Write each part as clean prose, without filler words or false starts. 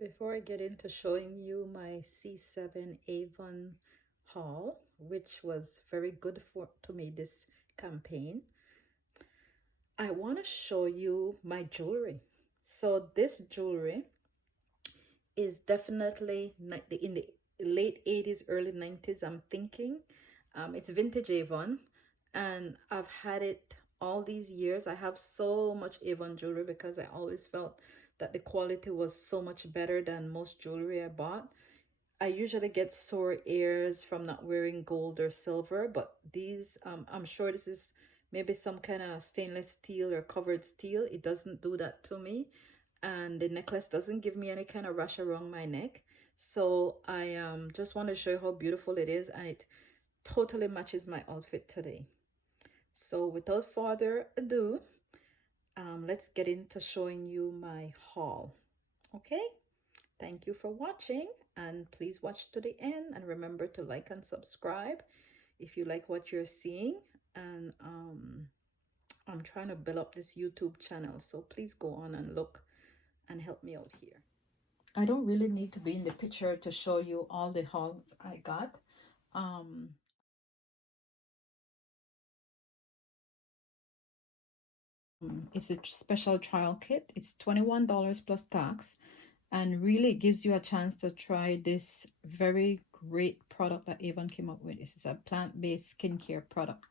Before I get into showing you my C7 Avon haul, which was very good to me this campaign, I want to show you my jewelry. So this jewelry is definitely in the late 80s, early 90s, I'm thinking. It's vintage Avon, and I've had it all these years. I have so much Avon jewelry because I always felt that the quality was so much better than most jewelry I bought. I usually get sore ears from not wearing gold or silver, but these, I'm sure this is maybe some kind of stainless steel or covered steel. It doesn't do that to me. And the necklace doesn't give me any kind of rash around my neck. So I just want to show you how beautiful it is, and it totally matches my outfit today. So without further ado, let's get into showing you my haul. Okay? Thank you for watching, and please watch to the end, and remember to like and subscribe if you like what you're seeing. And I'm trying to build up this YouTube channel, so please go on and look and help me out here. I don't really need to be in the picture to show you all the hauls I got. It's a special trial kit. It's $21 plus tax, and really gives you a chance to try this very great product that Avon came up with. This is a plant-based skincare product.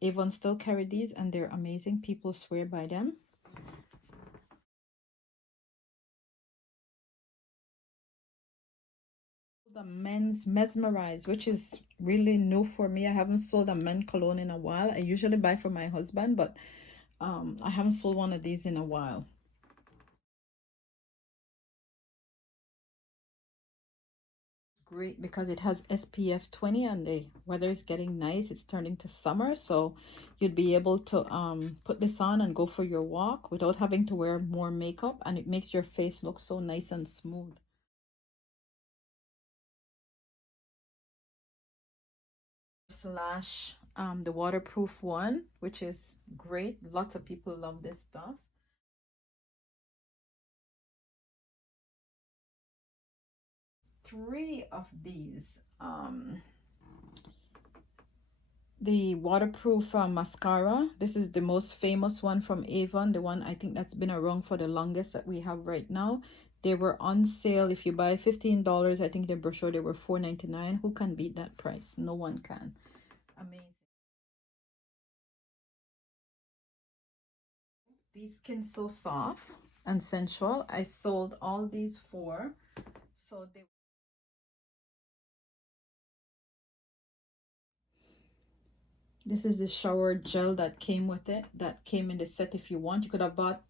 Avon still carry these, and they're amazing. People swear by them. The men's Mesmerize, which is really new for me. I haven't sold a men cologne in a while. I usually buy for my husband, but I haven't sold one of these in a while. Great because it has SPF 20, and the weather is getting nice. It's turning to summer, so you'd be able to put this on and go for your walk without having to wear more makeup, and it makes your face look so nice and smooth. Lash, the waterproof one, which is great. Lots of people love this stuff. Three of these. The waterproof mascara. This is the most famous one from Avon, the one I think that's been around for the longest that we have right now. They were on sale. If you buy $15, I think the brochure they were $4.99. Who can beat that price? No one can. Amazing. These skin so soft and sensual. I sold all these four, so they. This is the shower gel that came with it, that came in the set. If you want, you could have bought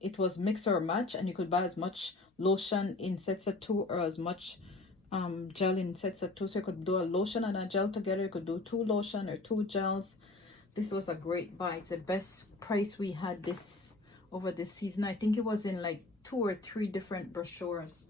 it was mix or match, and you could buy as much lotion in sets of 2 or as much gel in sets of 2. So you could do a lotion and a gel together. You could do 2 lotion or 2 gels. This was a great buy. It's the best price we had this over this season. I think it was in like 2 or 3 different brochures.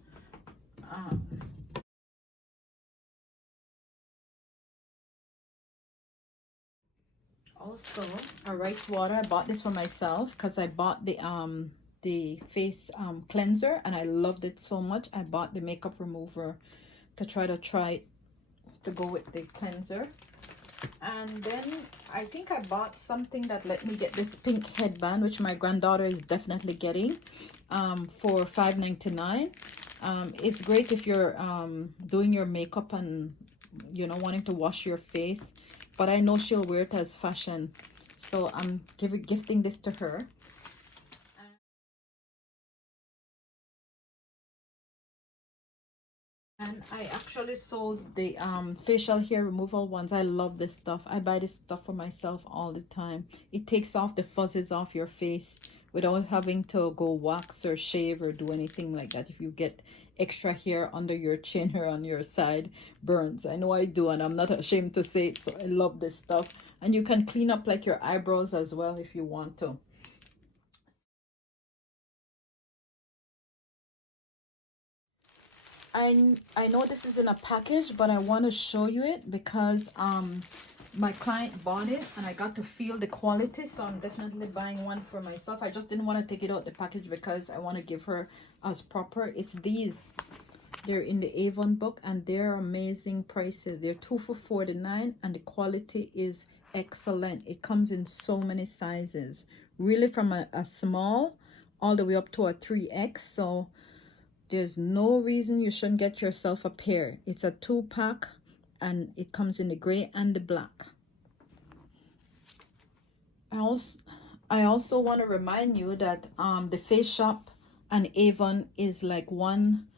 Also, a rice water. I bought this for myself because I bought the face cleanser, and I loved it so much. I bought the makeup remover to try to go with the cleanser. And then I think I bought something that let me get this pink headband, which my granddaughter is definitely getting, for $5.99. It's great if you're doing your makeup and wanting to wash your face, but I know she'll wear it as fashion, so I'm gifting this to her. And I actually sold the facial hair removal ones. I love this stuff. I buy this stuff for myself all the time. It takes off the fuzzes off your face without having to go wax or shave or do anything like that. If you get extra hair under your chin or on your side burns, I know I do, and I'm not ashamed to say it. So I love this stuff. And you can clean up like your eyebrows as well if you want to. I know this is in a package, but I want to show you it because my client bought it and I got to feel the quality, so I'm definitely buying one for myself. I just didn't want to take it out the package because I want to give her as proper. It's these. They're in the Avon book and they're amazing prices. They're 2 for $49 and the quality is excellent. It comes in so many sizes, really, from a small all the way up to a 3X. So there's no reason you shouldn't get yourself a pair. It's a 2-pack and it comes in the gray and the black. I also want to remind you that the Face Shop and Avon is like one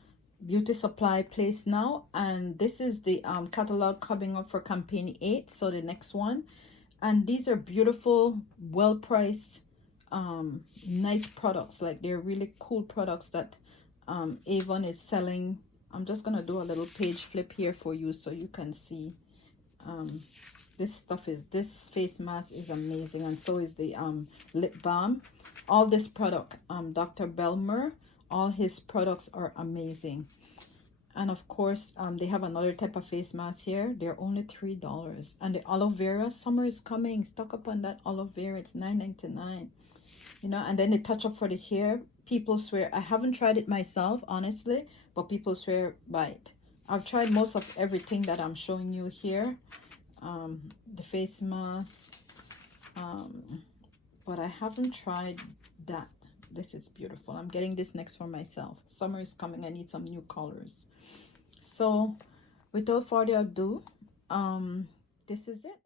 beauty supply place now, and this is the catalog coming up for campaign 8, so the next one. And these are beautiful, well priced, nice products. Like, they're really cool products that Avon is selling. I'm just gonna do a little page flip here for you so you can see. This face mask is amazing, and so is the lip balm. All this product, Dr. Belmer, all his products are amazing. And of course, they have another type of face mask here. They're only $3. And the aloe vera, summer is coming. Stock up on that aloe vera. It's $9.99. You know, and then the touch up for the hair. People swear, I haven't tried it myself, honestly, but people swear by it. I've tried most of everything that I'm showing you here. The face mask. But I haven't tried that. This is beautiful. I'm getting this next for myself. Summer is coming. I need some new colors. So without further ado, this is it.